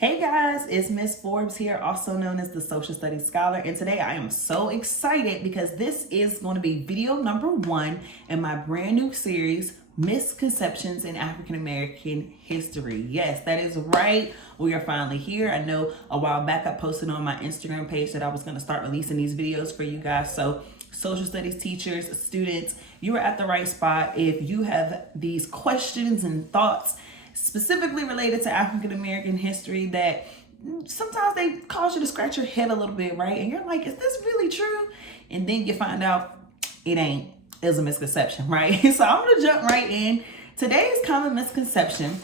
Hey guys, it's Miss Forbes here, also known as the Social Studies Scholar, and today I am so excited because this is going to be video number 1 in my brand new series, Misconceptions in African American History. Yes, that is right. We are finally here. I know a while back I posted on my Instagram page that I was going to start releasing these videos for you guys. So social studies teachers, students, you are at the right spot. If you have these questions and thoughts specifically related to African American history that sometimes they cause you to scratch your head a little bit, right? And you're like, is this really true? And then you find out it ain't. It was a misconception, right? So I'm gonna jump right in. Today's common misconception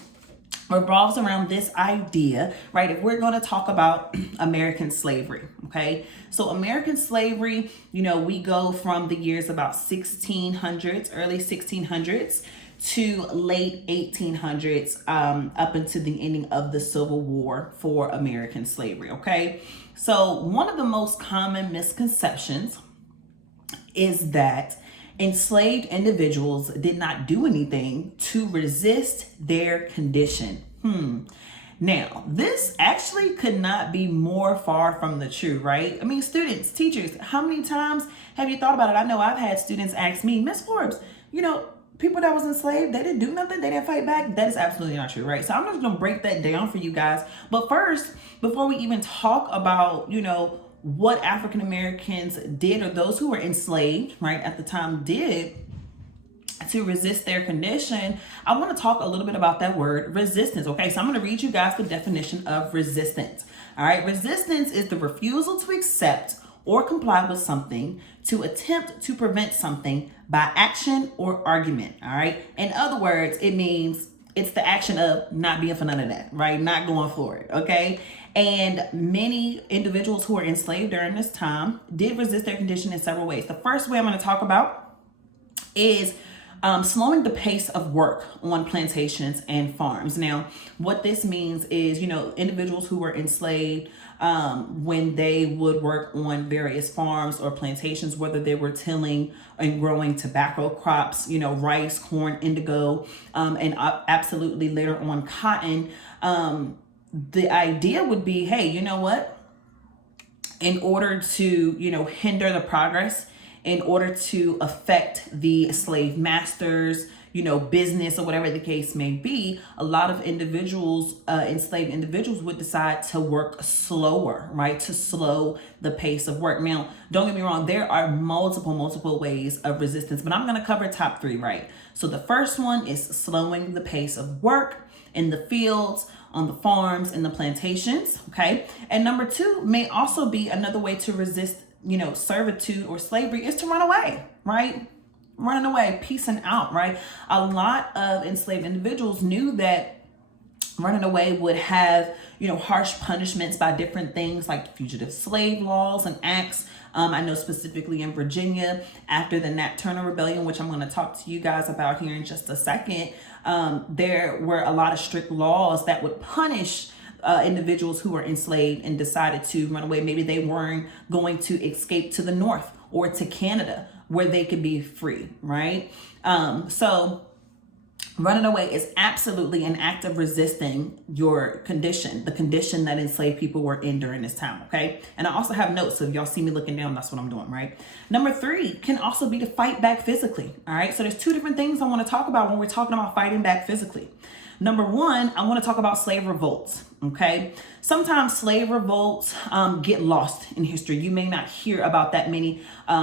revolves around this idea, right? If we're going to talk about American slavery, okay? So American slavery, we go from the years about 1600s, early 1600s, to late 1800s, up into the ending of the Civil War for American slavery, okay? So one of the most common misconceptions is that enslaved individuals did not do anything to resist their condition. Now, this actually could not be more far from the truth, right? I mean, students, teachers, how many times have you thought about it? I know I've had students ask me, Miss Forbes, people that was enslaved, they didn't do nothing, they didn't fight back. That is absolutely not true, right? So I'm just gonna break that down for you guys. But first, before we even talk about, what African Americans did, or those who were enslaved, right, at the time did to resist their condition, I want to talk a little bit about that word resistance. Okay, so I'm going to read you guys the definition of resistance. All right, resistance is the refusal to accept or comply with something, to attempt to prevent something by action or argument. All right, in other words, it means it's the action of not being for none of that, right? Not going for it, okay? And many individuals who were enslaved during this time did resist their condition in several ways. The first way I'm going to talk about is slowing the pace of work on plantations and farms. Now, what this means is, individuals who were enslaved, when they would work on various farms or plantations, whether they were tilling and growing tobacco crops, rice, corn, indigo, and absolutely later on cotton, the idea would be, hey, you know what? In order to, hinder the progress, in order to affect the slave masters, business or whatever the case may be, a lot of individuals, enslaved individuals would decide to work slower, right? To slow the pace of work. Now, don't get me wrong, there are multiple ways of resistance, but I'm going to cover top 3, right? So the first one is slowing the pace of work in the fields, on the farms, in the plantations, okay? And number 2 may also be another way to resist, servitude or slavery, is to run away, right? Running away, peacing out, right? A lot of enslaved individuals knew that running away would have, harsh punishments by different things like fugitive slave laws and acts. I know specifically in Virginia, after the Nat Turner Rebellion, which I'm going to talk to you guys about here in just a second, there were a lot of strict laws that would punish individuals who were enslaved and decided to run away. Maybe they weren't going to escape to the north or to Canada where they could be free, right? So running away is absolutely an act of resisting your condition, the condition that enslaved people were in during this time, okay? And I also have notes, so if y'all see me looking down, that's what I'm doing, right? Number 3 can also be to fight back physically, all right? So there's 2 different things I want to talk about when we're talking about fighting back physically. Number 1, I want to talk about slave revolts, okay? Sometimes slave revolts get lost in history. You may not hear about that many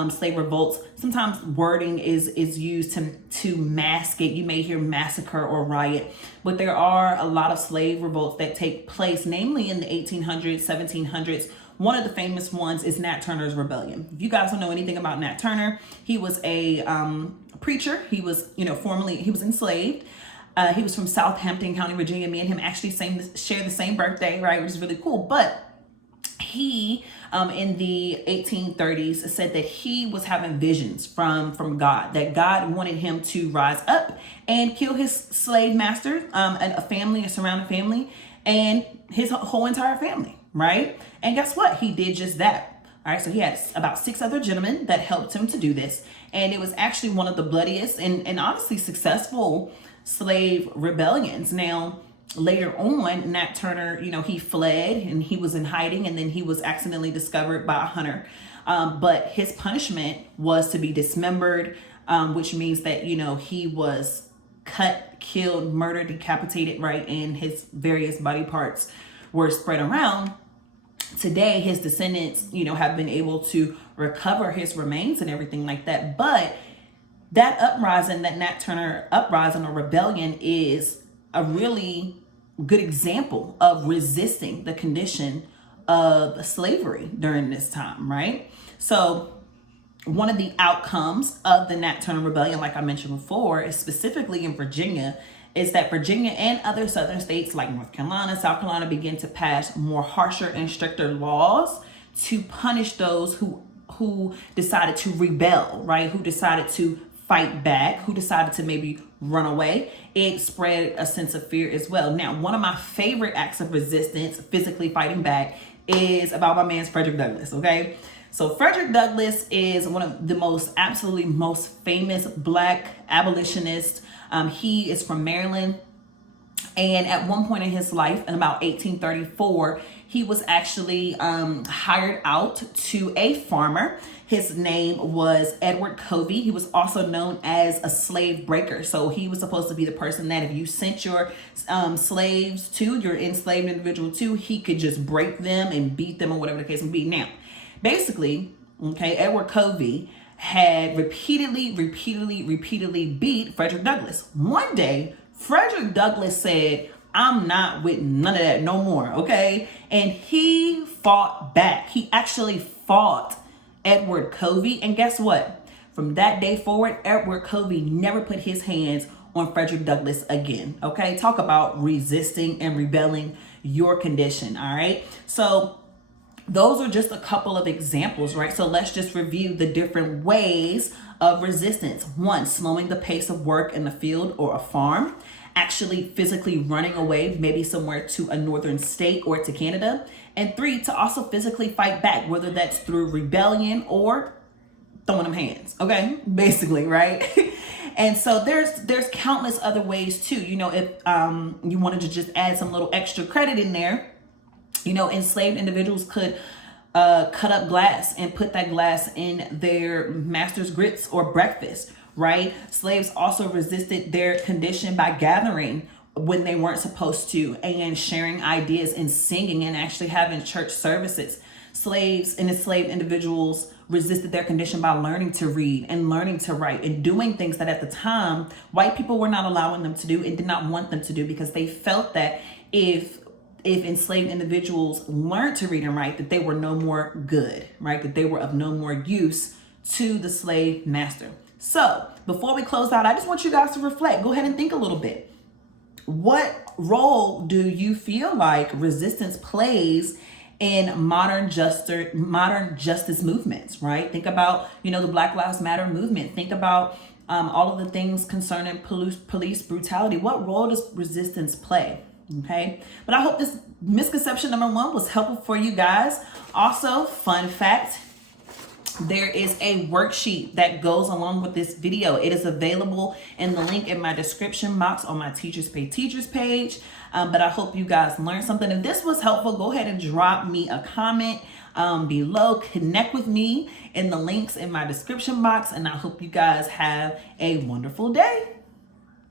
slave revolts. Sometimes wording is used to mask it. You may hear massacre or riot, but there are a lot of slave revolts that take place, namely in the 1800s, 1700s. One of the famous ones is Nat Turner's Rebellion. If you guys don't know anything about Nat Turner, he was a preacher. He was, formerly, he was enslaved. He was from Southampton County, Virginia. Me and him actually share the same birthday, right? Which is really cool. But he, in the 1830s, said that he was having visions from God, that God wanted him to rise up and kill his slave masters, and a surrounding family, and his whole entire family, right? And guess what? He did just that. All right, so he had about 6 other gentlemen that helped him to do this. And it was actually one of the bloodiest and honestly successful slave rebellions. Now, later on, Nat Turner, he fled and he was in hiding, and then he was accidentally discovered by a hunter. But his punishment was to be dismembered, which means that, he was cut, killed, murdered, decapitated, right? And his various body parts were spread around. Today, his descendants, have been able to recover his remains and everything like that. But that uprising, that Nat Turner uprising or rebellion, is a really good example of resisting the condition of slavery during this time, right? So one of the outcomes of the Nat Turner rebellion, like I mentioned before, is specifically in Virginia, is that Virginia and other southern states like North Carolina, South Carolina begin to pass more harsher and stricter laws to punish those who decided to rebel, right? Who decided to fight back, who decided to maybe run away. It spread a sense of fear as well. Now, one of my favorite acts of resistance, physically fighting back, is about my man's Frederick Douglass, okay? So Frederick Douglass is one of the absolutely most famous Black abolitionists. He is from Maryland. And at one point in his life, in about 1834, he was actually hired out to a farmer. His name was Edward Covey. He was also known as a slave breaker. So he was supposed to be the person that if you sent your slaves to, your enslaved individual to, he could just break them and beat them or whatever the case may be. Now, basically, okay, Edward Covey had repeatedly beat Frederick Douglass. One day, Frederick Douglass said, I'm not with none of that no more, okay? And he fought back. He actually fought Edward Covey. And guess what? From that day forward, Edward Covey never put his hands on Frederick Douglass again, okay? Talk about resisting and rebelling your condition, all right? So those are just a couple of examples, right? So let's just review the different ways of resistance. One, slowing the pace of work in the field or a farm, actually physically running away, maybe somewhere to a northern state or to Canada. And three, to also physically fight back, whether that's through rebellion or throwing them hands, okay? Basically, right? And so there's countless other ways too. If you wanted to just add some little extra credit in there, enslaved individuals could cut up glass and put that glass in their master's grits or breakfast, right? Slaves also resisted their condition by gathering when they weren't supposed to and sharing ideas and singing and actually having church services. Slaves and enslaved individuals resisted their condition by learning to read and learning to write and doing things that at the time white people were not allowing them to do and did not want them to do, because they felt that if enslaved individuals learned to read and write, that they were no more good, right? That they were of no more use to the slave master. So before we close out, I just want you guys to reflect. Go ahead and think a little bit. What role do you feel like resistance plays in modern justice movements, right? Think about, the Black Lives Matter movement. Think about all of the things concerning police brutality. What role does resistance play? Okay, but I hope this misconception number 1 was helpful for you guys. Also, fun fact, there is a worksheet that goes along with this video. It is available in the link in my description box on my Teachers Pay Teachers page. But I hope you guys learned something. If this was helpful, go ahead and drop me a comment below. Connect with me in the links in my description box. And I hope you guys have a wonderful day.